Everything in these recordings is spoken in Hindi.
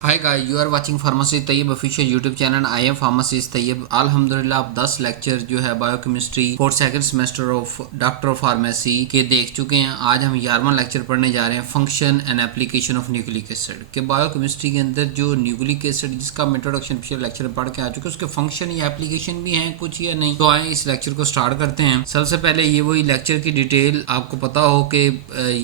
Hi guys, you are watching pharmacy Tayyab official YouTube channel. I am pharmacist Tayyab. अल्हम्दुलिल्लाह आप 10 लेक्चर जो है biochemistry for second semester of doctor of pharmacy के देख चुके हैं। आज हम 11वां लेक्चर पढ़ने जा रहे हैं, function and application of nucleic acid के। बायोकेमिस्ट्री के अंदर जो न्यूक्लिक एसिड जिसका हम इंट्रोडक्शन पिछले लेक्चर में पढ़ के आ चुके हैं, उसके फंक्शन या एप्लीकेशन भी हैं कुछ या नहीं। तो आए इस लेक्चर को स्टार्ट करते हैं। सबसे पहले ये वही लेक्चर की डिटेल आपको पता हो कि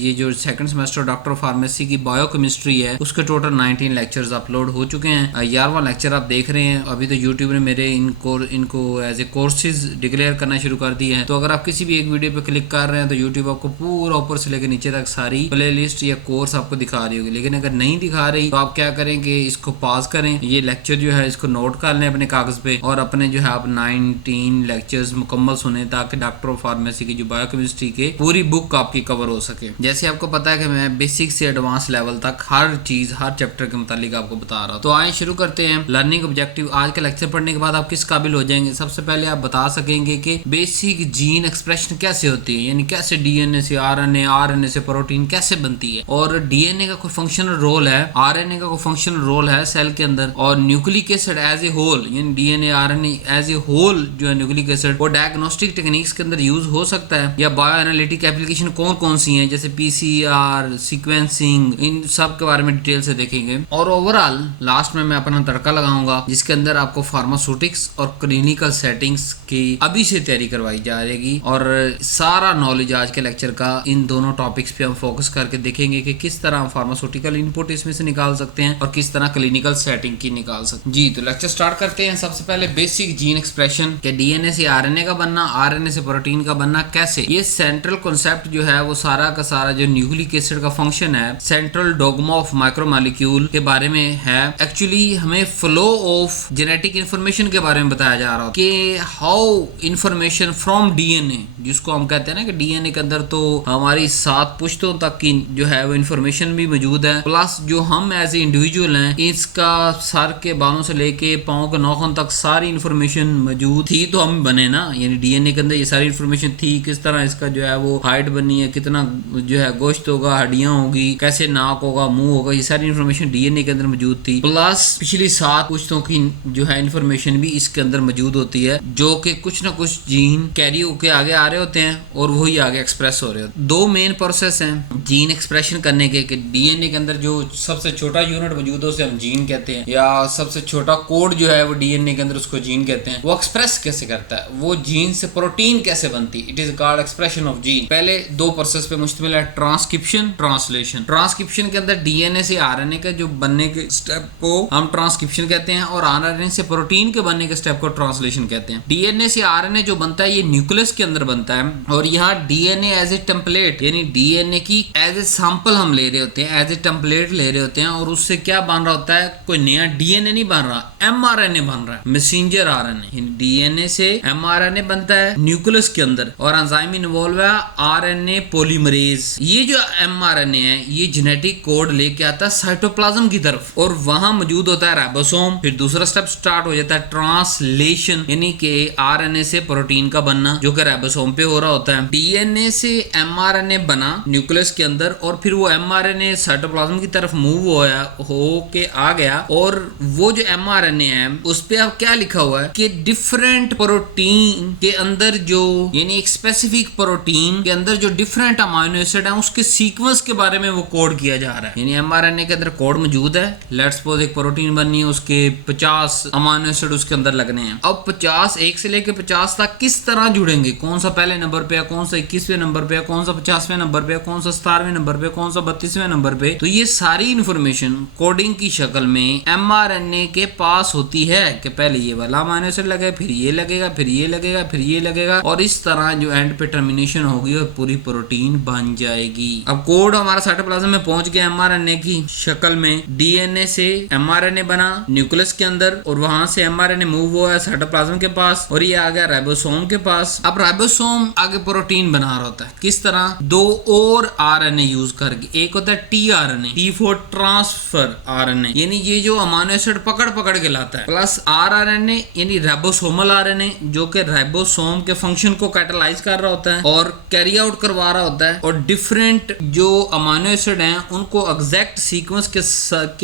ये जो second semester doctor of pharmacy की बायोकेमिस्ट्री है उसके टोटल 19 लेक्चर अपलोड हो चुके हैं। 11वां लेक्चर आप देख रहे हैं। अभी तो यूट्यूब ने मेरे इनको एज ए कोर्सेज डिक्लेयर करना शुरू कर दिए हैं। तो अगर आप किसी भी एक वीडियो पे क्लिक कर रहे हैं तो यूट्यूब आपको पूरा ऊपर से लेकर नीचे तक सारी प्लेलिस्ट या कोर्स आपको दिखा रही होगी। लेकिन अगर नहीं दिखा रही तो आप क्या करेंगे, इसको पॉज करें, ये लेक्चर जो है इसको नोट कर लें अपने कागज पे और अपने जो है आप 19 लेक्चर्स मुकम्मल सुने ताकि डॉक्टर ऑफ फार्मेसी की जो बायोकेमिस्ट्री के पूरी बुक आपकी कवर हो सके। जैसे आपको पता है कि मैं बेसिक से एडवांस लेवल तक हर चीज हर चैप्टर के मुतालिक आपको बता रहा हूं। तो आए शुरू करते हैं। Learning objective. आज का लेक्चर पढ़ने के बाद आप किस काबिल हो जाएंगे? सबसे पहले आप बता सकेंगे कि बेसिक जीन एक्सप्रेशन कैसे होती है, यानी कैसे डीएनए से आरएनए, आरएनए से प्रोटीन कैसे बनती है, और डीएनए का कोई फंक्शनल रोल है, आरएनए का कोई फंक्शनल रोल है सेल के अंदर, और nucleic acid as a whole यानी DNA RNA as a whole जो है न्यूक्लिक एसिड वो डायग्नोस्टिक टेक्निक्स के अंदर यूज हो सकता है, या बायो एनालिटिक एप्लीकेशन कौन कौन सी हैं जैसे पीसीआर, सीक्वेंसिंग, इन सब के बारे में डिटेल से देखेंगे। और ओवरऑल लास्ट में मैं अपना तड़का लगाऊंगा जिसके अंदर आपको फार्मास्यूटिक्स और क्लिनिकल सेटिंग्स की अभी से तैयारी करवाई जाएगी। और सारा नॉलेज आज के लेक्चर का इन दोनों टॉपिक्स पे हम फोकस करके देखेंगे कि किस तरह हम फार्मास्यूटिकल इनपुट इसमें से निकाल सकते हैं और किस तरह क्लिनिकल सेटिंग की निकाल सकते हैं। जी तो लेक्चर स्टार्ट करते हैं। सबसे पहले बेसिक जीन एक्सप्रेशन के डीएनए से आरएनए का बनना, आरएनए से प्रोटीन का बनना कैसे, ये सेंट्रल कॉन्सेप्ट जो है वो सारा का सारा जो न्यूक्लिक एसिड का फंक्शन है, सेंट्रल डोगमा ऑफ माइक्रोमोलिक्यूल के बारे में है। एक्चुअली हमें फ्लो ऑफ जेनेटिक इंफॉर्मेशन के बारे में बताया जा रहा है कि हाउ इंफॉर्मेशन फ्रॉम डीएनए, जिसको हम कहते हैं ना कि डीएनए के अंदर तो हमारी 7 पुश्तों तक की जो है वो इंफॉर्मेशन भी मौजूद है, प्लस जो हम एज ए इंडिविजुअल हैं इसका सर के बालों से लेके पाँव के नाखून तक सारी इंफॉर्मेशन मौजूद थी तो हम बने ना, यानी डीएनए के अंदर ये सारी इंफॉर्मेशन थी, किस तरह इसका जो है वो हाइट बनी है, कितना जो है गोश्त होगा, हड्डियां होगी, कैसे नाक होगा, मुंह होगा, ये सारी इंफॉर्मेशन डीएनए के अंदर मौजूद थी। प्लस पिछली 7 पुश्तों की जो है इंफॉर्मेशन भी इसके अंदर मौजूद होती है, जो कि कुछ ना कुछ जीन कैरी होके आगे आ रहे होते हैं और वही आगे एक्सप्रेस हो रहे होते हैं। 2 मेन प्रोसेस हैं जीन एक्सप्रेशन करने के कि डीएनए के अंदर जो सबसे छोटा यूनिट मौजूद है उसे हम जीन कहते हैं, या सबसे छोटा कोड जो है वो डीएनए के अंदर उसको जीन कहते हैं। वो एक्सप्रेस कैसे करता है, वो जीन से प्रोटीन कैसे बनती है, it is called expression of gene. पहले 2 प्रोसेस पे मुश्तमिल है, ट्रांसक्रिप्शन, ट्रांसलेशन। ट्रांसक्रिप्शन के अंदर डीएनए से आरएनए का जो बनने के स्टेप को हम ट्रांसक्रिप्शन कहते हैं और आरएनए से प्रोटीन के बनने के स्टेप को ट्रांसलेशन कहते हैं। डीएनए से आरएनए जो बनता है ये न्यूक्लियस के अंदर बनता है, और यहाँ डीएनए एज ए टेम्पलेट यानी डीएनए की एज ए सैंपल हम ले रहे होते हैं, एज ए टेम्पलेट ले रहे होते हैं, और उससे क्या बन रहा होता है, कोई नया डीएनए नहीं बन रहा, एमआरएनए बन रहा है, मैसेंजर आरएनए। डीएनए से एमआरएनए बनता है न्यूक्लियस के अंदर और एंजाइम इन्वॉल्व है आरएनए पॉलीमरेज। ये जो एमआरएनए है ये जेनेटिक कोड लेके आता है साइटोप्लाज्म की तरफ और वहां मौजूद होता है राइबोसोम। फिर दूसरा स्टेप स्टार्ट हो जाता है ट्रांसलेशन, यानी कि आरएनए से प्रोटीन का बनना जो कि राइबोसोम पे हो रहा होता है। डीएनए से एमआरएनए बना न्यूक्लियस के अंदर और फिर वो एमआरएनए साइटोप्लाज्म की तरफ मूव हो के आ गया, और वो जो एमआरएनए है उस पे अब क्या लिखा हुआ है कि डिफरेंट प्रोटीन के अंदर जो यानी एक स्पेसिफिक प्रोटीन के अंदर जो डिफरेंट अमाइनो एसिड है उसके सीक्वेंस के बारे में वो कोड किया जा रहा है। यानी एमआरएनए के अंदर कोड मौजूद है, लेट्स सपोज एक प्रोटीन बननी है, उसके 50 अमाइनो एसिड उसके अंदर लगने हैं। अब 50 1 से लेकर 50 तक किस तरह जुड़ेंगे, कौन सा पहले नंबर पे है, कौन सा 21वें नंबर पे है, कौन सा 50वें नंबर पे है, कौन सा 17वें नंबर पे, कौन सा 32वें नंबर पे, तो ये सारी इंफॉर्मेशन कोडिंग की शक्ल में एमआरएनए के पास होती है कि पहले ये वाला अमाइनो एसिड लगे, फिर ये लगेगा, फिर ये लगेगा, फिर ये लगेगा, और इस तरह जो एंड पे टर्मिनेशन होगी और पूरी प्रोटीन बन जाएगी। अब कोड हमारा साइटोप्लाज्म में पहुंच गया एमआरएनए की शक्ल में। डीएनए से एमआरएनए बना न्यूक्लियस के अंदर और वहां से एमआरएनए मूव हुआ है साइटोप्लाज्म के पास और ये आ गया राइबोसोम के पास। अब राइबोसोम आगे प्रोटीन बना रहा होता है, किस तरह, 2 और आरएनए यूज करके। एक होता है tRNA, T for transfer RNA, यानी ये जो अमाइनो एसिड पकड़ के लाता है, प्लस आरएनए यानी राइबोसोमल आरएनए जो कि राइबोसोम के फंक्शन को कैटलाइज कर रहा होता है और कैरी आउट करवा रहा होता है, और डिफरेंट जो अमाइनो एसिड हैं उनको एग्जैक्ट सीक्वेंस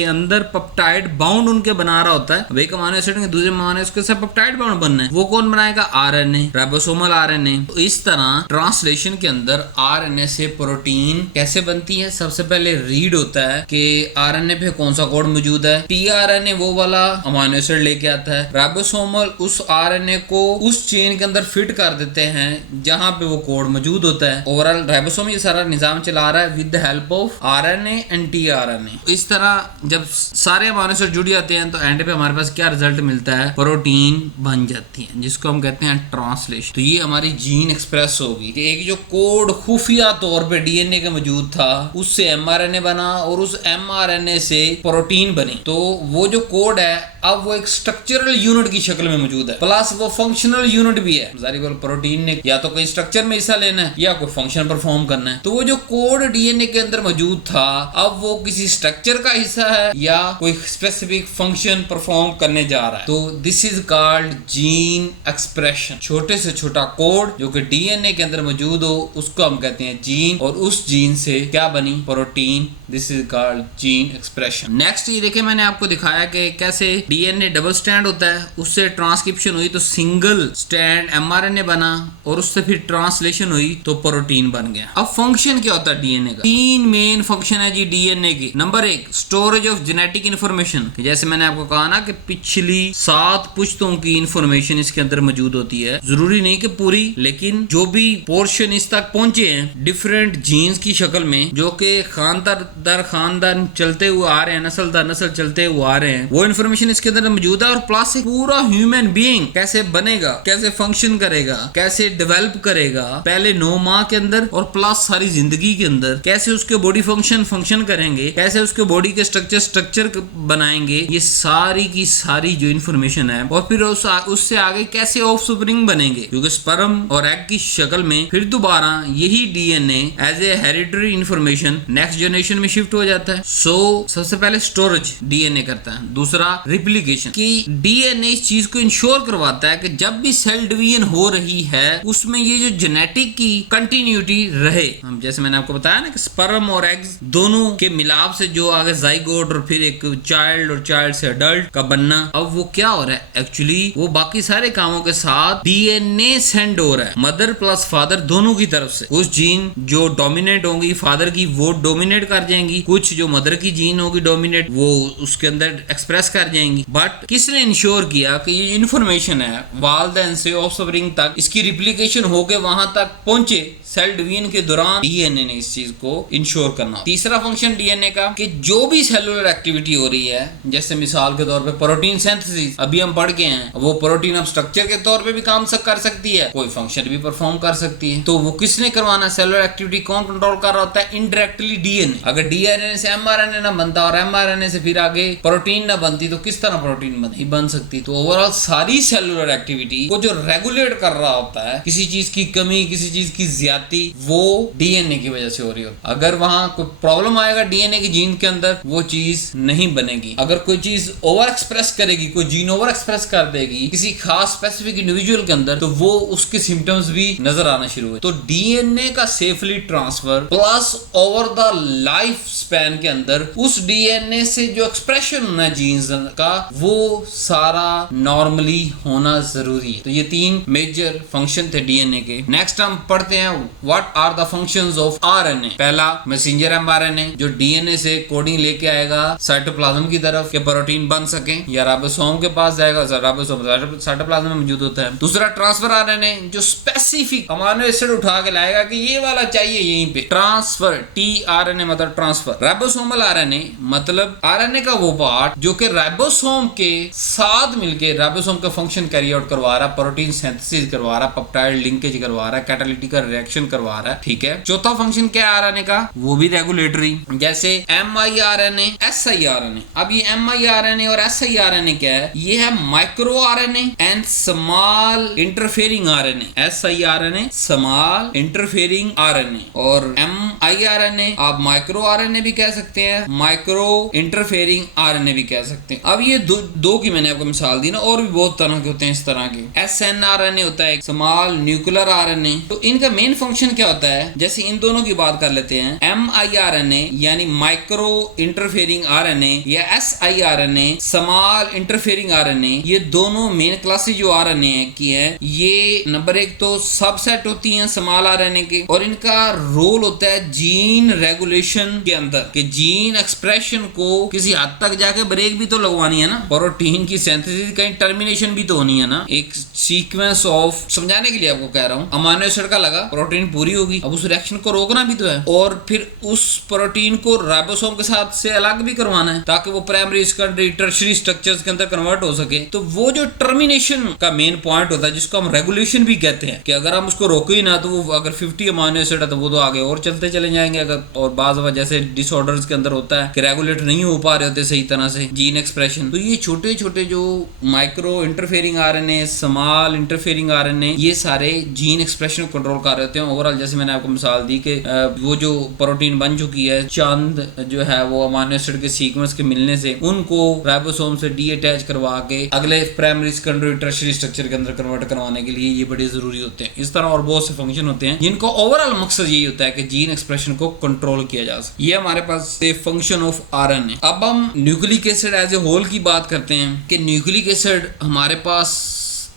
के अंदर पेप्टाइड बाउंड उनके बना रहा होता है। अब एक अमीनो एसिड के दूसरे अमीनो एसिड के साथ पेप्टाइड बाउंड बनना है, वो कौन बनाएगा? RNA, ribosomal RNA. तो इस तरह ट्रांसलेशन के अंदर आरएनए से प्रोटीन कैसे बनती है? सबसे पहले रीड होता है कि आरएनए पे कौन सा कोड मौजूद है। टीआरएनए वो वाला अमीनो एसिड लेके आता है, राइबोसोमल उस आरएनए को उस चेन के अंदर फिट कर देते हैं जहां पे वो कोड मौजूद होता है। ओवरऑल राइबोसोम ये सारा निजाम चला रहा है with the help of RNA and tRNA. इस तरह जब सारे अमीनो एसिड जुड़ जाते हैं तो एंड पे हमारे पास क्या रिजल्ट मिलता है? प्रोटीन बन जाती है, जिसको हम कहते हैं ट्रांसलेशन। तो ये हमारी जीन एक्सप्रेस होगी कि एक जो कोड खुफिया तौर पे डीएनए का मौजूद था उससे एमआरएनए बना और उस एमआरएनए से प्रोटीन बनी। तो वो जो कोड है अब वो एक स्ट्रक्चरल यूनिट की शक्ल में मौजूद है, प्लस वो फंक्शनल यूनिट भी है। प्रोटीन ने या तो कोई स्ट्रक्चर में हिस्सा लेना है या कोई फंक्शन परफॉर्म करना है। तो वो जो कोड डीएनए के अंदर मौजूद था अब वो किसी स्ट्रक्चर का हिस्सा है या कोई स्पेसिफिक फंक्शन परफॉर्म करने जा रहा है। तो this is called gene expression. छोटे से छोटा कोड जो कि डीएनए के अंदर मौजूद हो उसको हम कहते हैं जीन, और उस जीन से क्या बनी? Protein. This is called gene expression. Next ये देखिए, मैंने आपको दिखाया कि कैसे डीएनए डबल स्ट्रैंड होता है, उससे ट्रांसक्रिप्शन हुई तो सिंगल स्ट्रैंड एमआरएनए बना और उससे फिर ट्रांसलेशन हुई तो प्रोटीन बन गया। अब फंक्शन क्या होता है डीएनए का? 3 मेन फंक्शन है जी डीएनए की। Number 1 storage of genetic information. जैसे मैंने आपको कहा ना कि पिछली 7 पुश्तों की इंफॉर्मेशन इसके अंदर मौजूद होती है। जरूरी नहीं कि पूरी, लेकिन जो भी पोर्शन इस तक पहुंचे हैं डिफरेंट जीन्स की शक्ल में, जो कि खानदान दर खानदान चलते हुए आ रहे हैं, नस्ल दर नस्ल चलते हुए आ रहे हैं, वो इंफॉर्मेशन इसके अंदर मौजूद है। और प्लस पूरा ह्यूमन बीइंग कैसे बनेगा, कैसे फंक्शन करेगा, कैसे डेवलप करेगा पहले 9 माह के अंदर, और प्लस सारी जिंदगी के अंदर कैसे उसके बॉडी फंक्शन करेंगे, कैसे उसके बॉडी के स्ट्रक्चर बनाएंगे, ये सारी की सारी जो इन्फॉर्मेशन है। और फिर उससे आगे कैसे ऑफस्प्रिंग बनेंगे, क्योंकि स्पर्म और एग की शक्ल में फिर दोबारा यही DNA as a hereditary information next generation में शिफ्ट हो जाता है। सो सबसे पहले स्टोरेज डीएनए करता है, दूसरा रिप्लिकेशन कि डीएनए इस चीज को इंश्योर करवाता है कि जब भी सेल डिवीजन हो रही है उसमें ये जो जेनेटिक की कंटिन्यूटी रहे। हम जैसे मैंने आपको बताया ना कि स्पर्म और एग्स दोनों के मिलाप से जो आगे जाइगोट और फिर एक चाइल्ड और चाइल्ड से अडल्ट का बनना, अब वो क्या हो रहा है? एक्चुअली वो बाकी सारे कामों के साथ डीएनए सेंड हो रहा है मदर प्लस फादर दोनों की तरफ से। कुछ जीन जो डोमिनेट होंगी फादर की वो डोमिनेट कर जाएंगी, कुछ जो मदर की जीन होगी डोमिनेट वो उसके अंदर एक्सप्रेस कर जाएंगी। बट किसने इंश्योर किया कि ये इंफॉर्मेशन है वालिदैन से ऑफस्प्रिंग तक इसकी रिप्लिकेशन होके वहां तक पहुंचे? सेल डिवीजन के दौरान डीएनए ने इस चीज को इंश्योर करना। तीसरा फंक्शन डीएनए का कि जो भी सेलुलर एक्टिविटी हो रही है, जैसे मिसाल के तौर पे प्रोटीन सिंथेसिस अभी हम पढ़ के हैं, वो प्रोटीन अब स्ट्रक्चर के तौर पे भी काम कर सकती है, कोई फंक्शन भी परफॉर्म कर सकती है। तो वो किसने करवाना? सेलुलर एक्टिविटी कौन कंट्रोल कर रहा होता है? Indirectly DNA. अगर डीएनए से एमआरएनए ना बनता और एमआरएनए से फिर आगे प्रोटीन ना बनती तो किस तरह प्रोटीन बन सकती? तो ओवरऑल सारी सेलुलर एक्टिविटी को जो रेगुलेट कर रहा होता है, किसी चीज की कमी किसी चीज की ज्यादती, वो डीएनए की वजह से हो रही होती है। अगर वहां कोई प्रॉब्लम आएगा डीएनए की जीन के अंदर, वो चीज नहीं बनेगी। अगर कोई चीज ओवर एक्सप्रेस करेगी, कोई जीन ओवर एक्सप्रेस कर देगी किसी खास स्पेसिफिक इंडिविजुअल के अंदर, तो वो उसके सिम्टम्स भी नजर आना शुरू हुए। तो डीएनए का safely transfer plus over the life span के अंदर उस डीएनए से जो एक्सप्रेशन होना है जीन्स का, वो सारा नॉर्मली होना जरूरी है। तो ये 3 मेजर फंक्शन थे डीएनए के। नेक्स्ट हम पढ़ते हैं what are the functions of RNA. पहला मैसेंजर एमआरएनए जो डीएनए से कोडिंग लेके आएगा साइटोप्लाज्म की तरफ कि प्रोटीन बन सके, या राइबोसोम के पास जाएगा, राइबोसोम साइटोप्लाज्म में मौजूद होता है। दूसरा ट्रांसफर आरएनए जो स्पेसिफिक अमीनो एसिड उठा के लाएगा कि ये वाला चाहिए यहीं पे। ट्रांसफर टीआरएनए मतलब ट्रांसफर। राइबोसोमल आरएनए मतलब आरएनए का वो पार्ट जो कि राइबोसोम के साथ मिलके राइबोसोम का फंक्शन कैरी आउट करवा रहा है, प्रोटीन सिंथेसिस करवा रहा है, पेप्टाइड लिंकेज करवा रहा है, कैटालिटिक रिएक्शन करवा रहा है। ठीक है। चौथा फंक्शन क्या है आरएनए का? वो भी रेगुलेटरी, जैसे एमआईआरएनए, एसआईआरएनए। अब ये एमआईआरएनए और एसआईआरएनए क्या है? ये है micro RNA and small interfering RNA. SiRNA small interfering RNA, और एमआईआरएनए आप माइक्रो आरएनए भी कह सकते हैं, माइक्रो इंटरफेयरिंग आरएनए भी कह सकते हैं। अब ये दो की मैंने आपको मिसाल दी ना, और भी बहुत तरह के होते हैं इस तरह के। एसएनआरएनए होता है स्मॉल न्यूक्लियर आरएनए। तो इनका मेन फंक्शन क्या होता है? जैसे इन दोनों की बात कर लेते हैं। एमआईआरएनए यानी माइक्रो इंटरफेयरिंग इंटरफेयरिंग आरएनए या siRNA, स्मॉल इंटरफेयरिंग आरएनए, ये दोनों मेन क्लासेस जो आरएनए की है, ये नंबर एक तो सबसेट होती हैं स्मॉल आरएनए के, और इनका रोल होता है जीन रेगुलेशन के अंदर, कि जीन एक्सप्रेशन को किसी हद तक जाके ब्रेक भी तो लगवानी है ना, प्रोटीन की सिंथेसिस कहीं टर्मिनेशन भी तो होनी है ना। एक सीक्वेंस ऑफ, समझाने के लिए आपको कह रहा हूं, अमीनो एसिड का लगा, प्रोटीन पूरी होगी, अब उस रिएक्शन को रोकना भी तो है, और फिर उस प्रोटीन को राइबोसोम के साथ से अलग भी करवाना है ताकि वो प्राइमरी सेकेंडरी टर्शियरी स्ट्रक्चर्स के अंदर कन्वर्ट हो सके। तो वो जो टर्मिनेशन का मेन पॉइंट होता है, जिसको हम रेगुलेशन भी कहते हैं, कि अगर हम उसको रोके ही ना तो वो अगर 50 अमीनो एसिड है तो वो तो आगे और चलते चले जाएंगे। अगर और बाज़ जैसे डिसऑर्डर्स के अंदर होता है कि रेगुलेट नहीं हो पा रहे होते सही तरह से जीन एक्सप्रेशन, तो ये छोटे छोटे जो micro interfering RNA, small interfering RNA, ये सारे जीन एक्सप्रेशन को कंट्रोल कर रहे होते हैं ओवरऑल। जैसे मैंने आपको मिसाल दी कि वो जो प्रोटीन बन चुकी है, चंद जो है वो अमीनो एसिड के सीक्वेंस के मिलने से उनको राइबोसोम से डीअटैच करवा के अगले प्राइमरी सेकेंडरी टर्शियरी स्ट्रक्चर के अंदर कन्वर्ट करवाने के लिए ये बड़े जरूरी होते हैं। इस तरह और बहुत से फंक्शन होते हैं जिनको ओवरऑल मकसद यही होता है कि जीन एक्सप्रेशन को कंट्रोल किया जा सके। ये हमारे पास फंक्शन ऑफ आरएनए। अब हम nucleic acid as a whole की बात करते हैं कि न्यूक्लिक एसिड हमारे पास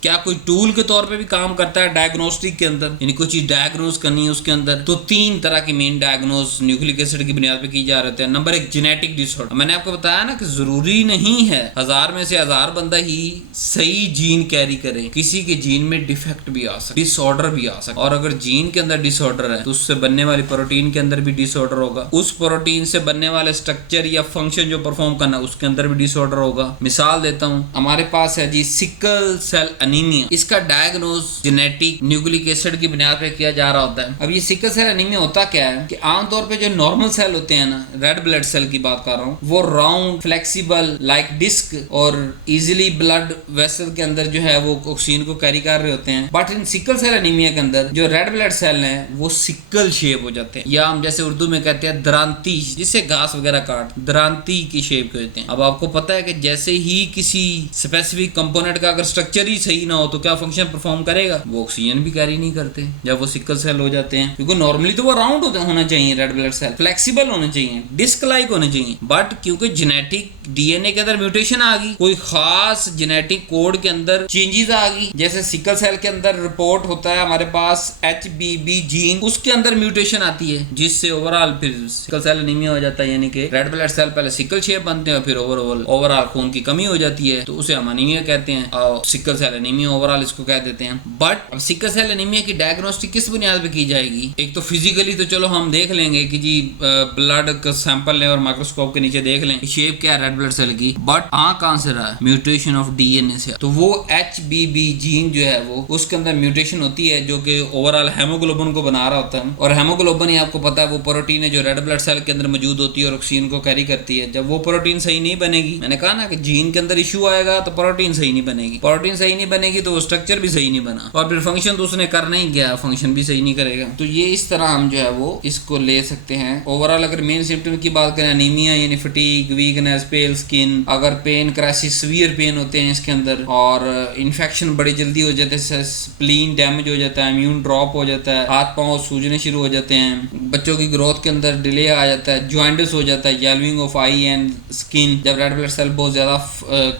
क्या कोई टूल के तौर पे भी काम करता है डायग्नोस्टिक के अंदर, यानी कोई चीज डायग्नोज करनी है उसके अंदर, तो 3 तरह की मेन डायग्नोज न्यूक्लिक एसिड की बुनियाद पे की जा रहे हैं। Number 1 genetic disorder. मैंने आपको बताया ना कि जरूरी नहीं है 1000 में से 1000 बंदा ही सही जीन कैरी करे, किसी के जीन में डिफेक्ट भी आ सकता, डिसऑर्डर भी आ सकता, और अगर जीन के अंदर डिसऑर्डर है तो उससे बनने वाली प्रोटीन के अंदर भी डिसऑर्डर होगा, उस प्रोटीन से बनने वाले स्ट्रक्चर या फंक्शन जो परफॉर्म करना है उसके अंदर भी डिसऑर्डर होगा। मिसाल देता हूं, हमारे पास है जी सिकल सेल एनीमिया। इसका डायग्नोज जेनेटिक न्यूक्लिक एसिड की बुनियाद पे किया जा रहा होता है। अब ये सिकल सेल एनीमिया होता क्या है कि आमतौर पे जो नॉर्मल सेल होते हैं ना, रेड ब्लड सेल की बात कर रहा हूँ, वो राउंड फ्लेक्सिबल लाइक डिस्क और इजीली ब्लड वेसल के अंदर जो है वो ऑक्सीजन को कैरी कर रहे होते हैं। But in sickle cell anaemia के अंदर जो रेड ब्लड सेल हैं वो सिकल शेप हो जाते हैं, या हम जैसे उर्दू में कहते हैं दरांती, जिससे घास वगैरह काट दरांती की शेप के होते हैं। अब आपको पता है कि जैसे ही किसी स्पेसिफिक कंपोनेंट का अगर स्ट्रक्चर ही सही ना हो तो क्या फंक्शन परफॉर्म करेगा, वो ऑक्सीजन भी कैरी नहीं करते जब वो सिकल सेल हो जाते हैं, क्योंकि नॉर्मली तो वो राउंड होना चाहिए, रेड ब्लड सेल फ्लेक्सिबल होने चाहिए, डिस्क लाइक होने चाहिए, बट क्योंकि जेनेटिक डीएनए के अंदर म्यूटेशन आ गई, कोई खास जेनेटिक कोड के अंदर चेंजेस आ गई, जैसे सिकल सेल के अंदर रिपोर्ट होता है हमारे पास HBB जीन, उसके अंदर म्यूटेशन आती है जिससे ओवरऑल फिर सिकल सेल एनीमिया हो जाता है, यानी कि रेड ब्लड सेल पहले सिकल शेप बनते हैं फिर ओवरऑल खून की कमी हो जाती है, तो उसे हम एनीमिया कहते हैं, और सिकल सेल एनीमिया ओवरऑल इसको कह देते हैं। बट अब सिकल सेल एनीमिया की डायग्नोस्टिक किस बुनियाद पे की जाएगी? एक तो फिजिकली तो चलो हम देख लेंगे कि जी ब्लड का सैंपल लें और माइक्रोस्कोप के नीचे देख लें शेप क्या है रेड ब्लड सेल की, बट कहां से रहा है? म्यूटेशन ऑफ डीएनए से। तो वो HBB जीन जो है वो उसके अंदर म्यूटेशन होती है जो कि ओवरऑल हेमोग्लोबिन को बना रहा होता है, और हेमोग्लोबिन ही आपको पता है वो प्रोटीन है जो रेड ब्लड सेल के अंदर मौजूद होती है और ऑक्सीजन को कैरी करती है। जब वो प्रोटीन सही नहीं बनेगी, मैंने कहा ना कि जीन के अंदर इशू आएगा तो प्रोटीन सही नहीं बनेगी, प्रोटीन सही नहीं बनेगी तो वो स्ट्रक्चर भी सही नहीं बना, और फिर फंक्शन तो उसने करना ही गया, फंक्शन भी सही नहीं करेगा। तो ये इस तरह हम जो है वो इसको ले सकते हैं। ओवरऑल अगर मेन सिम्टम की बात करें, एनीमिया यानी फटीग, वीकनेस, पेल स्किन, अगर पेन क्राइसिस, सीवियर पेन होते हैं इसके अंदर, और इन्फेक्शन बड़ी जल्दी हो जाते हैं, स्प्लीन डैमेज हो जाता है, इम्यून ड्रॉप हो जाता है, हाथ पांव सूजने शुरू हो जाते हैं, बच्चों की ग्रोथ के अंदर डिले आ जाता है, जॉइंटिस हो जाता है, yellowing of I and skin जब रेड ब्लड सेल बहुत ज्यादा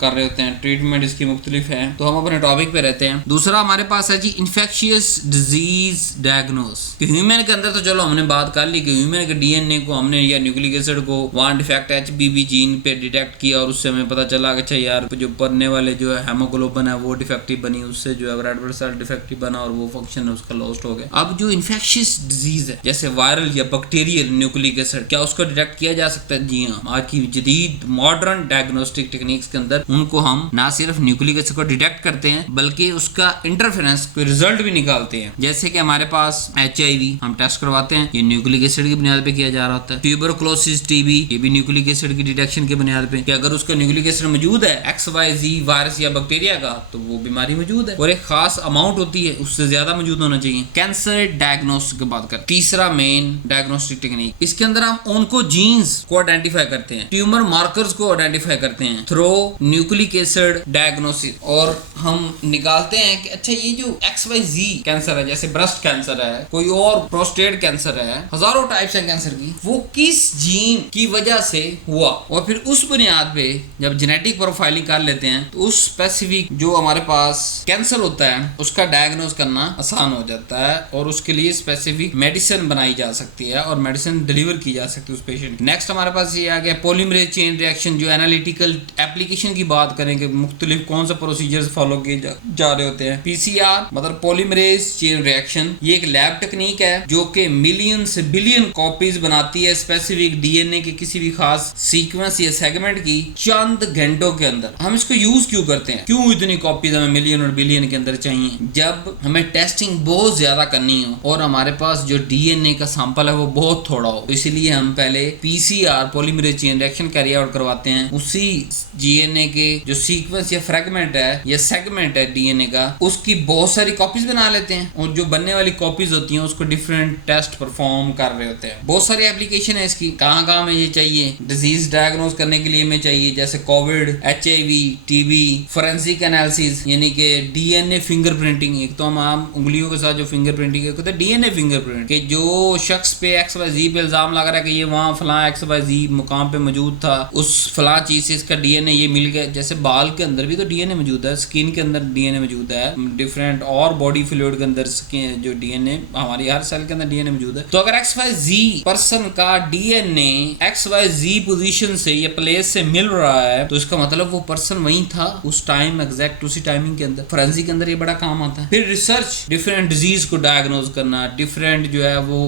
कर रहे होते हैं। ट्रीटमेंट इसकी मुख्तलिफ है, तो हम अपने टॉपिक पे रहते हैं। दूसरा हमारे पास है जी इन्फेक्शियस डिजीज डायग्नोस। ह्यूमन के अंदर तो चलो हमने बात कर ली कि ह्यूमन के डीएनए को हमने या न्यूक्लिक एसिड को वहां डिफेक्ट HBB जीन पे डिटेक्ट किया और उससे हमें पता चला कि अच्छा यार जो बनने वाले जो है हेमोग्लोबिन है वो डिफेक्टिव बनी, उससे जो है रेड ब्लड सेल डिफेक्टिव बना और वो फंक्शन उसका लॉस्ट हो गया। अब जो इन्फेक्शियस डिजीज है जैसे वायरल या बैक्टीरियल न्यूक्लिक एसिड, क्या उसको डिटेक्ट किया जा सकता है? जी हाँ, आज की जदीद मॉडर्न डायग्नोस्टिक टेक्निक्स के अंदर उनको हम ना सिर्फ न्यूक्लिक एसिड को डिटेक्ट करते हैं बल्कि उसका इंटरफेरेंस कोई रिजल्ट भी निकालते हैं। जैसे कि हमारे पास HIV हम टेस्ट करवाते हैं, ये न्यूक्लिक एसिड की बुनियाद पे किया जा रहा होता है। ट्यूबरकुलोसिस TB, ये भी न्यूक्लिक एसिड की डिटेक्शन की बुनियाद पे कि अगर उसका न्यूक्लिक एसिड मौजूद है XYZ वायरस या बैक्टीरिया का तो वो बीमारी मौजूद है और एक खास अमाउंट होती है, उससे ज्यादा मौजूद होना चाहिए। कैंसर डायग्नोस्टिक की बात करें, तीसरा मेन डायग्नोस्टिक टेक्निक, इसके अंदर हम ओंकोजीन्स को आइडेंटिफाई करते हैं, ट्यूमर मार्कर्स को आइडेंटिफाई करते हैं थ्रू न्यूक्लिक एसिड डायग्नोसिस, और हम हम निकालते हैं कि अच्छा ये जो XYZ कैंसर है, जैसे ब्रेस्ट कैंसर है, कोई और प्रोस्टेट कैंसर है, हजारों टाइप्स हैं कैंसर की, वो किस जीन की वजह से हुआ, और फिर उस बुनियाद पे जब जेनेटिक प्रोफाइलिंग कर लेते हैं तो उस स्पेसिफिक जो हमारे पास कैंसर होता है उसका डायग्नोज करना आसान हो जाता है और उसके लिए स्पेसिफिक मेडिसिन बनाई जा सकती है और मेडिसिन डिलीवर की जा सकती है उस पेशेंट। नेक्स्ट हमारे पास ये आ गया पॉलीमरेज चेन रिएक्शन, जो एनालिटिकल एप्लीकेशन की बात करें कि मुख्तलिफ कौन सा प्रोसीजर्स फॉलो किए जा रहे होते हैं। PCR मतलब पॉलीमरेज चेन रिएक्शन, ये एक लैब टेक्निक है जो कि मिलियन से बिलियन कॉपीज बनाती है स्पेसिफिक DNA के किसी भी खास सीक्वेंस या सेगमेंट की चंद घंटों के अंदर। हम इसको यूज क्यों करते हैं, क्यों इतनी कॉपीज हमें मिलियन और बिलियन के अंदर चाहिए? जब हमें टेस्टिंग बहुत ज्यादा करनी हो और हमारे पास जो DNA का सैंपल है वो बहुत थोड़ा हो, तो इसीलिए हम पहले PCR polymerase chain reaction carry out करवाते हैं। उसी DNA के जो सीक्वेंस या फ्रेगमेंट है या सेगमेंट है DNA का, उसकी बहुत सारी कॉपीज बना लेते हैं और जो बनने वाली कॉपीज होती हैं उसको डिफरेंट टेस्ट परफॉर्म कर रहे होते हैं। बहुत सारी एप्लीकेशन है इसकी, कहाँ कहाँ में ये चाहिए, डिजीज डायग्नोज करने के लिए में चाहिए, जैसे Covid, HIV, TB, forensic analysis यानी कि DNA फिंगरप्रिंटिंग। एक तो हम आम उंगलियों के साथ जो फिंगरप्रिंटिंग होता है DNA फिंगरप्रिंट, कि जो शख्स पे XYZ पे इल्जाम लग रहा है कि ये वहाँ फलां XYZ मुकाम पे मौजूद था, उस फलां चीज से इसका DNA ये मिल गया। जैसे बाल के अंदर भी तो DNA मौजूद है, स्किन के अंदर DNA मौजूद है, डिफरेंट और बॉडी फ्लूइड के अंदर जो DNA हमारी हर सेल के अंदर DNA मौजूद है। तो अगर XYZ पर्सन का DNA XYZ पोजीशन से या प्लेस से मिल रहा है तो इसका मतलब वो पर्सन वहीं था उस टाइम, एग्जैक्ट उसी टाइमिंग के अंदर। फोरेंसिक के अंदर ये बड़ा काम आता है। फिर रिसर्च, डिफरेंट डिजीज को डायग्नोज करना, डिफरेंट जो है वो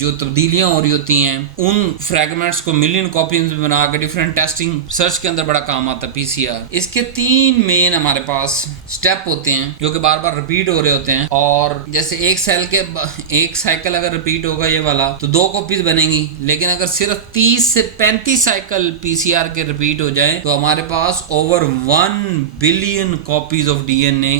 जो तब्दीलियां हो रही होती हैं उन फ्रेगमेंट्स को मिलियन कॉपीज में बना के डिफरेंट टेस्टिंग सर्च के अंदर बड़ा काम आता है PCR। इसके 3 मेन हमारे पास स्टेप होते हैं जो कि बार बार रिपीट हो रहे होते हैं, और जैसे एक सेल के एक साइकिल अगर रिपीट होगा ये वाला तो 2 कॉपीज बनेंगी, लेकिन अगर सिर्फ 30 से 35 साइकिल PCR के रिपीट हो जाए तो हमारे पास over 1 billion copies of DNA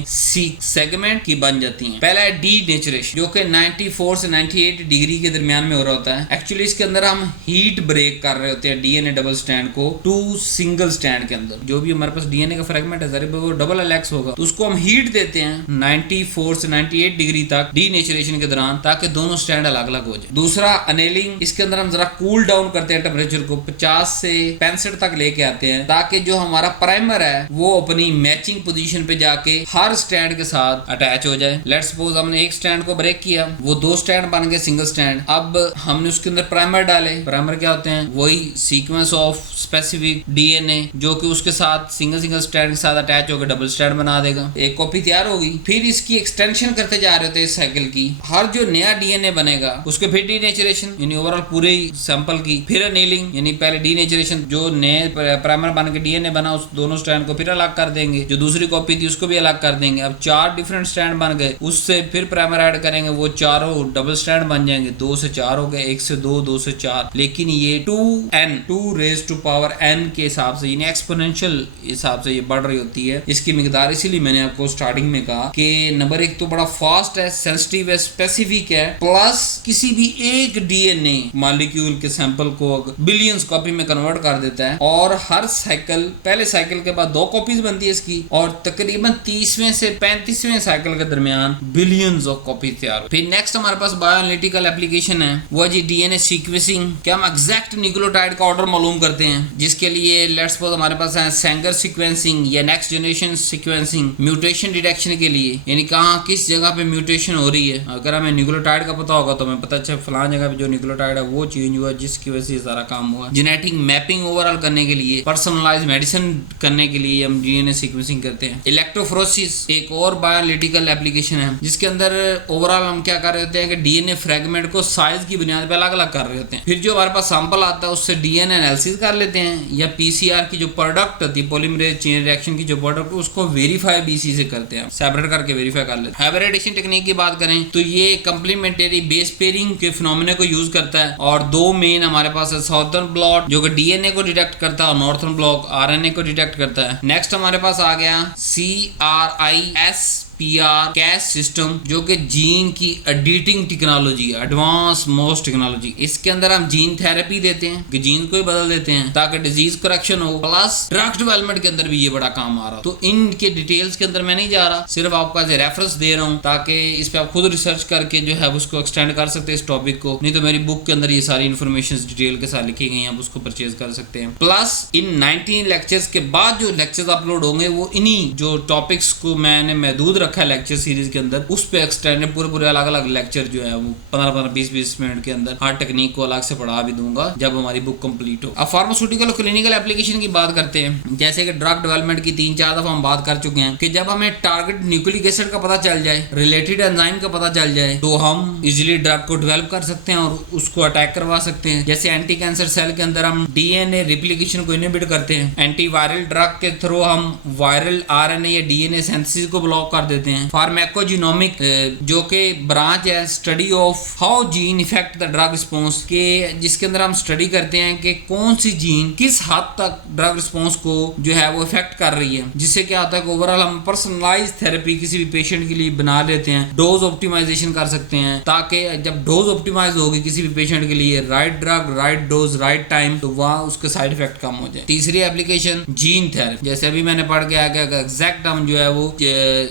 segment की बन जाती हैं। पहला है डीनेचरेशन, जो कि 94 से 98 डिग्री के दरमियान में हो रहा होता है। एक्चुअली इसके अंदर हम हीट ब्रेक कर रहे होते हैं DNA डबल स्टैंड को 2 सिंगल स्टैंड के अंदर। जो भी हमारे पास DNA का फ्रेगमेंट है सारे वो डबल हेलिक्स होगा, तो उसको हम हीट देते हैं 94 से 98 डिग्री तक डीनेचरेशन के दौरान, ताकि दोनों स्टैंड अलग अलग हो जाए। दूसरा अनेलिंग, इसके अंदर हम जरा कूल डाउन करते हैं टेम्परेचर को 50 से 65 तक लेके आते हैं, ताकि जो हमारा प्राइमर है वो अपनी मैचिंग पोजीशन पे जाके हर स्टैंड के साथ अटैच हो जाए। लेट्स सपोज हमने एक स्टैंड को ब्रेक किया, वो 2 स्टैंड बन गए सिंगल स्टैंड। अब हमने उसके अंदर प्राइमर डाले। प्राइमर क्या होते हैं? वही सीक्वेंस ऑफ स्पेसिफिक DNA जो कि उसके साथ सिंगल स्टैंड के साथ अटैच होकर डबल स्टैंड बना देगा। एक कॉपी तैयार होगी। फिर इसकी एक्सटेंशन करते जा रहे होते हैं इस साइकिल की। हर जो नया DNA बनेगा उसके फिर डीनेचरेशन यानी ओवरऑल पूरे सैंपल की, फिर अनेलिंग यानी पहले डीनेचरेशन, जो नए प्राइमर बन के DNA बना उस दोनों स्टैंड को फिर अलग कर देंगे, जो दूसरी कॉपी थी उसको भी अलग कर देंगे। अब 4 डिफरेंट स्टैंड बन गए, उससे फिर प्राइमर ऐड करेंगे, वो चारों डबल स्टैंड बन जाएंगे। 2 से 4 हो गए, 1 से 2, 2 से 4। लेकिन ये 2 रेज़ टू पावर n के हिसाब से यानी एक्सपोनेंशियल हिसाब से ये बढ़ रही होती है। इसकी मिकदार इसीलिए मैंने आपको स्टार्टिंग में कहा कि नंबर 1 तो बड़ा फास्ट है, सेंसिटिव है, स्पेसिफिक है, प्लस किसी भी एक DNA मॉलिक्यूल के सैंपल को बिलियंस कॉपी में कन्वर्ट कर देता है, और हर साइकिल, पहले साइकिल के बाद 2 कॉपीज बनती है इसकी, और तकरीबन 30वें से 35वें साइकिल के दरमियान बिलियंस ऑफ कॉपी तैयार। फिर नेक्स्ट हमारे पास बायोएनालिटिकल एप्लीकेशन है, वो जी DNA सीक्वेंसिंग। क्या हम एग्जैक्ट न्यूक्लियोटाइड का ऑर्डर मालूम करते हैं, जिसके लिए लेट्स सपोज हमारे पास है सैंगर सीक्वेंसिंग या next generation sequencing. Mutation detection के लिए यानी कहाँ किस जगह पे म्यूटेशन हो रही है। अगर हमें न्यूक्लियोटाइड का पता होगा तो हमें पता चले फलां जगह पे जो न्यूक्लियोटाइड है वो चेंज हुआ, जिसकी वजह से सारा काम हुआ। जेनेटिक मैपिंग ओवरऑल करने के लिए, पर्सनलाइज्ड मेडिसिन करने के लिए हम DNA सीक्वेंसिंग करते हैं। इलेक्ट्रोफोरेसिस एक और बायोएनालिटिकल एप्लीकेशन है, जिसके अंदर ओवरऑल हम क्या कर रहे होते हैं कि DNA फ्रेगमेंट को साइज की बुनियाद पर अलग अलग कर रहे होते हैं। फिर जो हमारे पास सैंपल आता है उससे DNA एनालिसिस कर लेते हैं, या PCR की जो प्रोडक्ट होती है पॉलीमरेज चेन रिएक्शन की जो प्रोडक्ट, उसको वेरीफाई BC से करते हैं, सेपरेट करके वेरीफाई कर लेते हैं। हाइब्रिडेशन टेक्निक की बात करें तो ये कंप्लीमेंटरी बेस पेयरिंग के फिनोमेना को यूज करता है, और 2 मेन हमारे पास है, साउथर्न ब्लॉट जो कि DNA को डिटेक्ट करता है और नॉर्थर्न ब्लॉक RNA को डिटेक्ट करता है। नेक्स्ट हमारे पास आ गया CRISPR PR कैस सिस्टम, जो कि जीन की editing technology, advance most technology. इसके अंदर हम जीन थेरेपी देते हैं कि जीन को ही बदल देते हैं ताकि डिजीज करेक्शन हो, प्लस ड्रग डेवलपमेंट के अंदर भी ये बड़ा काम आ रहा। तो इनके डिटेल्स के अंदर मैं नहीं जा रहा, सिर्फ आपको एज ए रेफरेंस दे रहा हूँ ताकि इस पे आप खुद रिसर्च करके जो है उसको एक्सटेंड कर सकते हैं इस टॉपिक को। नहीं तो मेरी बुक के अंदर ये सारी इन्फॉर्मेशन डिटेल के साथ लिखी गई हैं, आप उसको परचेज कर सकते हैं। प्लस इन 19 लेक्चर्स के बाद जो लेक्चर्स अपलोड होंगे वो इन्हीं जो टॉपिक्स को मैंने महदूद रखा है लेक्चर सीरीज के अंदर, उस पे एक्सटेंडेड पूरे अलग अलग लेक्चर जो है वो 15-15, 20-20 मिनट के अंदर हर टेक्निक को अलग से पढ़ा भी दूंगा जब हमारी बुक कंप्लीट हो। अब फार्मास्यूटिकल और क्लिनिकल एप्लीकेशन की बात करते हैं। जैसे कि ड्रग डेवलपमेंट की 3-4 दफा हम बात कर चुके हैं कि जब हमें टारगेट न्यूक्लिक एसिड का पता चल जाए, रिलेटेड एंजाइम का पता चल जाए, तो हम इजीली ड्रग को डेवलप कर सकते हैं और उसको अटैक करवा सकते हैं। जैसे एंटी कैंसर सेल के अंदर हम DNA रिप्लिकेशन को इनहिबिट करते हैं, एंटीवायरल ड्रग के थ्रू हम वायरल RNA या DNA सिंथेसिस को ब्लॉक कर देते हैं। फार्माकोजेनोमिक जो कि ब्रांच है study of how gene effect the drug response के, जिसके अंदर हम स्टडी करते हैं कि कौन सी जीन किस हद तक ड्रग रिस्पॉन्स को जो है वो इफेक्ट कर रही है, जिससे क्या होता है कि ओवरऑल हम पर्सनलाइज थेरेपी किसी भी पेशेंट के लिए बना लेते हैं। डोज ऑप्टिमाइजेशन कर सकते हैं ताकि जब डोज ऑप्टिमाइज होगी किसी भी पेशेंट के लिए, right drug, right dose, right time, तो वहाँ उसके साइड इफेक्ट कम हो जाए। तीसरी एप्लीकेशन जीन थेरेपी, जैसे अभी मैंने पढ़ के आ गया एग्जैक्ट हम जो है वो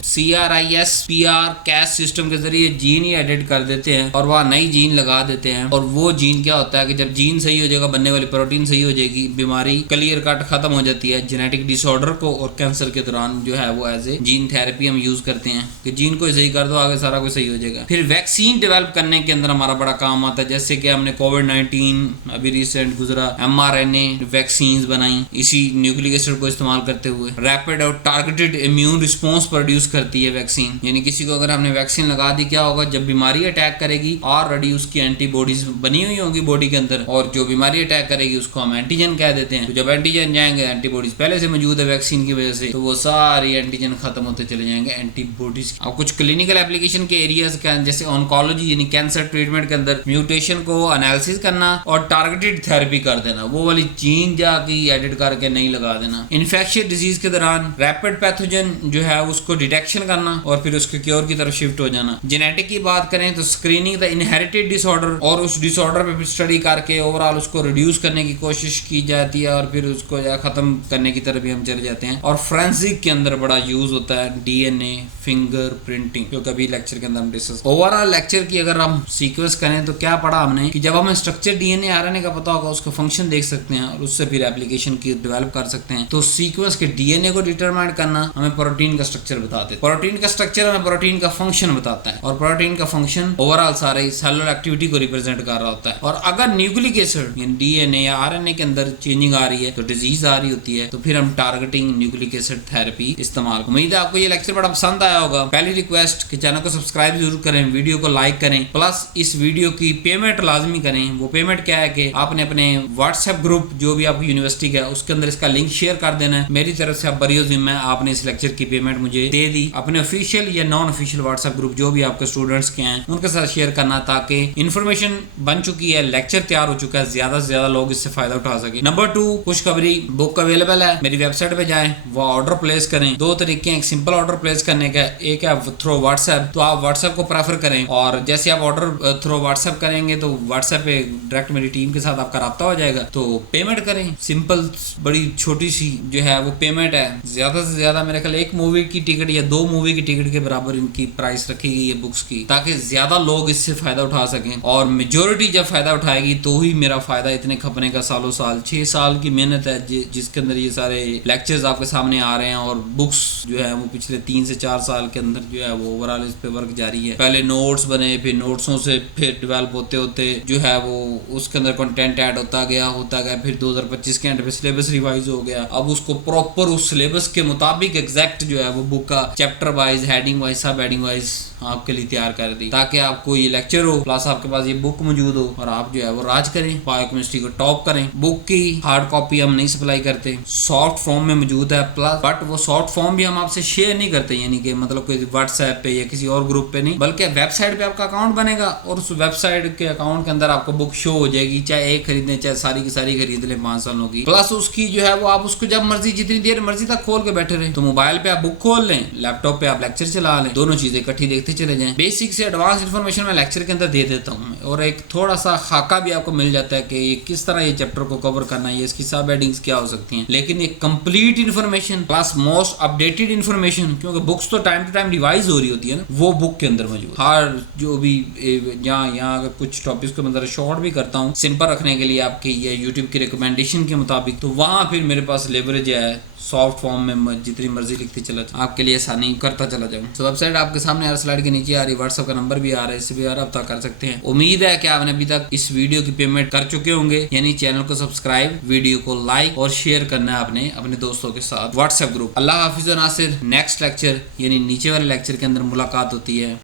CRISPR कैस सिस्टम के जरिए जीन ही एडिट कर देते हैं और वहाँ नई जीन लगा देते हैं। और वो जीन क्या होता है कि जब जीन सही हो जाएगा, बनने वाली प्रोटीन सही हो जाएगी, बीमारी क्लियर कट खत्म हो जाती है। जेनेटिक डिसऑर्डर को और कैंसर के दौरान जो है वो एज ए जीन थेरेपी हम यूज करते हैं कि जीन को सही कर दो, आगे सारा कुछ सही हो जाएगा। फिर वैक्सीन डेवलप करने के अंदर हमारा बड़ा काम आता है, जैसे कि हमने कोविड-19 अभी रिसेंट गुजरा, mRNA वैक्सीन बनाई इसी न्यूक्लिक एसिड को इस्तेमाल करते हुए। रैपिड और टारगेटेड इम्यून रिस्पॉन्स प्रोड्यूस करती है वैक्सीन, यानी किसी को अगर हमने वैक्सीन लगा दी, क्या होगा जब बीमारी अटैक करेगी ऑलरेडी उसकी एंटीबॉडीज बनी हुई होंगी बॉडी के अंदर, और जो बीमारी अटैक करेगी उसको हम एंटीजन कह देते हैं। तो जब एंटीजन जाएंगे, एंटीबॉडीज पहले से मौजूद है वैक्सीन की वजह से, तो वो सारी एंटीजन खत्म होते चले जाएंगे एंटीबॉडीज। अब कुछ क्लिनिकल एप्लीकेशन के एरियाज का, जैसे ऑन्कोलॉजी यानी कैंसर ट्रीटमेंट के अंदर म्यूटेशन को एनालिसिस करना और टारगेटेड थेरेपी कर देना, वो वाली जीन जाके एडिट करके नहीं लगा देना। इन्फेक्शियस डिजीज के दौरान रैपिड पैथोजन जो है उसको डिटेक्शन करना और फिर उसके क्योर की तरफ शिफ्ट हो जाना। जेनेटिक की बात करें तो स्क्रीनिंग द इनहेरिटेड डिसऑर्डर, और उस डिसऑर्डर पे स्टडी करके ओवरऑल उसको रिड्यूस करने की कोशिश की जाती है और फिर उसको खत्म करने की तरफ भी हम चले जाते हैं। और फोरेंसिक के अंदर बड़ा यूज होता है DNA फिंगर प्रिंटिंग, जो कभी लेक्चर के अंदर हम डिस्कस। ओवरऑल लेक्चर की अगर हम सीक्वेंस करें तो क्या पढ़ा हमने कि जब हमें स्ट्रक्चर DNA RNA का पता होगा, उसका फंक्शन देख सकते हैं और उससे फिर एप्लीकेशन की डेवलप कर सकते हैं। तो सीक्वेंस के DNA को डिटरमाइन करना हमें प्रोटीन का स्ट्रक्चर बताते हैं, प्रोटीन का स्ट्रक्चर हमें प्रोटीन का फंक्शन बताता है, और प्रोटीन का फंक्शन ओवरऑल सारे सेलुलर एक्टिविटी को रिप्रेजेंट कर रहा होता है। और अगर न्यूक्लिक एसिड यानी DNA या RNA के अंदर चेंजिंग आ रही है, तो डिजीज आ रही होती है, तो फिर हम टारगेटिंग न्यूक्लिक एसिड थेरेपी इस्तेमाल। उम्मीद है आपको ये लेक्चर बड़ा पसंद आया होगा। पहली रिक्वेस्ट कि चैनल को सब्सक्राइब जरूर करें, वीडियो को लाइक करें, प्लस इस वीडियो की पेमेंट लाजमी करें। वो पेमेंट क्या है कि आपने अपने व्हाट्सएप ग्रुप जो भी आपकी यूनिवर्सिटी का है उसके अंदर इसका लिंक शेयर कर देना है। मेरी तरफ से आप बरियो जिम्मा है, आपने इस लेक्चर की पेमेंट मुझे दे दी। अपने ऑफिशियल या नॉन ऑफिशियल व्हाट्सएप ग्रुप जो भी आपके स्टूडेंट्स के हैं उनके साथ शेयर करना, ताकि इन्फॉर्मेशन बन चुकी है, लेक्चर तैयार हो चुका है, ज्यादा से ज्यादा लोग इससे फायदा उठा सके। नंबर 2, खुशखबरी, बुक अवेलेबल है, मेरी वेबसाइट पे जाएं, वो ऑर्डर प्लेस करें। दो तरीके हैं एक सिंपल ऑर्डर प्लेस करने का, एक है थ्रू व्हाट्सएप, तो आप व्हाट्सएप को प्रेफर करें, और जैसे आप ऑर्डर थ्रू व्हाट्सएप करेंगे तो व्हाट्सएप पे डायरेक्ट मेरी टीम के साथ आपका राब्ता हो जाएगा। तो पेमेंट करें, सिंपल बड़ी छोटी सी जो है वो पेमेंट है। ज्यादा से ज्यादा मेरे ख्याल 1 मूवी की टिकट या 2 मूवी की टिकट के बराबर इनकी प्राइस रखी गई है बुक्स की, ताकि ज्यादा लोग इससे फायदा उठा सकें, और मेजोरिटी जब फायदा उठाएगी तो ही मेरा फायदा इतने खपने का सालों साल 6 साल की मेहनत है जिसके अंदर ये सारे लेक्चर्स आपके सामने आ रहे हैं, और बुक्स जो है वो पिछले 3 से 4 साल के अंदर जो है वो ओवरऑल इस पे वर्क जारी है। पहले नोट्स बने, फिर नोट्सों से फिर डेवलप होते होते जो है वो उसके अंदर कंटेंट ऐड होता गया, फिर 2025 के एंड पे सिलेबस रिवाइज हो गया। अब उसको प्रॉपर उस सिलेबस के मुताबिक एग्जैक्ट जो है वो बुक का चैप्टर वाइज, हेडिंग वाइज, सब हेडिंग वाइज आपके लिए तैयार कर दी, ताकि आपको ये लेक्चर हो प्लस आपके पास ये बुक मौजूद हो और आप जो है वो राज करें, बायोकेमिस्ट्री को टॉप करें। बुक की हार्ड कॉपी हम नहीं सप्लाई करते, सॉफ्ट फॉर्म में मौजूद है प्लस, बट वो सॉफ्ट फॉर्म भी हम आपसे शेयर नहीं करते, यानी कि मतलब कोई व्हाट्सएप पे या किसी और ग्रुप पे नहीं, बल्कि वेबसाइट पे आपका अकाउंट बनेगा और उस वेबसाइट के अकाउंट के अंदर आपको बुक शो हो जाएगी, चाहे एक खरीदें चाहे सारी की सारी खरीद लें 5 सालों की। प्लस उसकी जो है वो आप उसको जब मर्जी जितनी देर मर्जी तक खोल के बैठे रहे, तो मोबाइल पे आप बुक खोल लें, लैपटॉप पे आप लेक्चर चला लें, दोनों चीजें इकट्ठी देखते चले जाएं। बेसिक से एडवांस इन्फॉर्मेशन मैं लेक्चर के अंदर दे देता हूँ और एक थोड़ा सा खाका भी आपको मिल जाता है कि ये किस तरह ये चैप्टर को कवर करना है, इसकी सब हेडिंग्स क्या हो सकती हैं। लेकिन एक complete information plus most updated information, क्योंकि बुक्स तो टाइम टू टाइम रिवाइज हो रही होती है ना, वो बुक के अंदर मौजूद। हर जो भी यहाँ अगर कुछ टॉपिक्स को मतलब शॉर्ट भी करता हूँ सिंपल रखने के लिए आपके ये यूट्यूब की रिकमेंडेशन के मुताबिक, तो वहाँ फिर मेरे पास लेवरेज है सॉफ्ट फॉर्म में जितनी मर्जी लिखते चला जाऊँ, आपके लिए आसानी करता चला जाऊँ। तो वेबसाइट आपके सामने हर स्लाइड के नीचे आ रही, व्हाट्सएप का नंबर भी आ रहा है, इससे भी रब्ता कर सकते हैं। उम्मीद है कि आपने अभी तक इस वीडियो की पेमेंट कर चुके होंगे, यानी चैनल को सब्सक्राइब, वीडियो को लाइक और शेयर करना है अपने दोस्तों के साथ व्हाट्सएप ग्रुप। अल्लाह हाफिज़ नासिर। नेक्स्ट लेक्चर यानी नीचे वाले लेक्चर के अंदर मुलाकात होती है।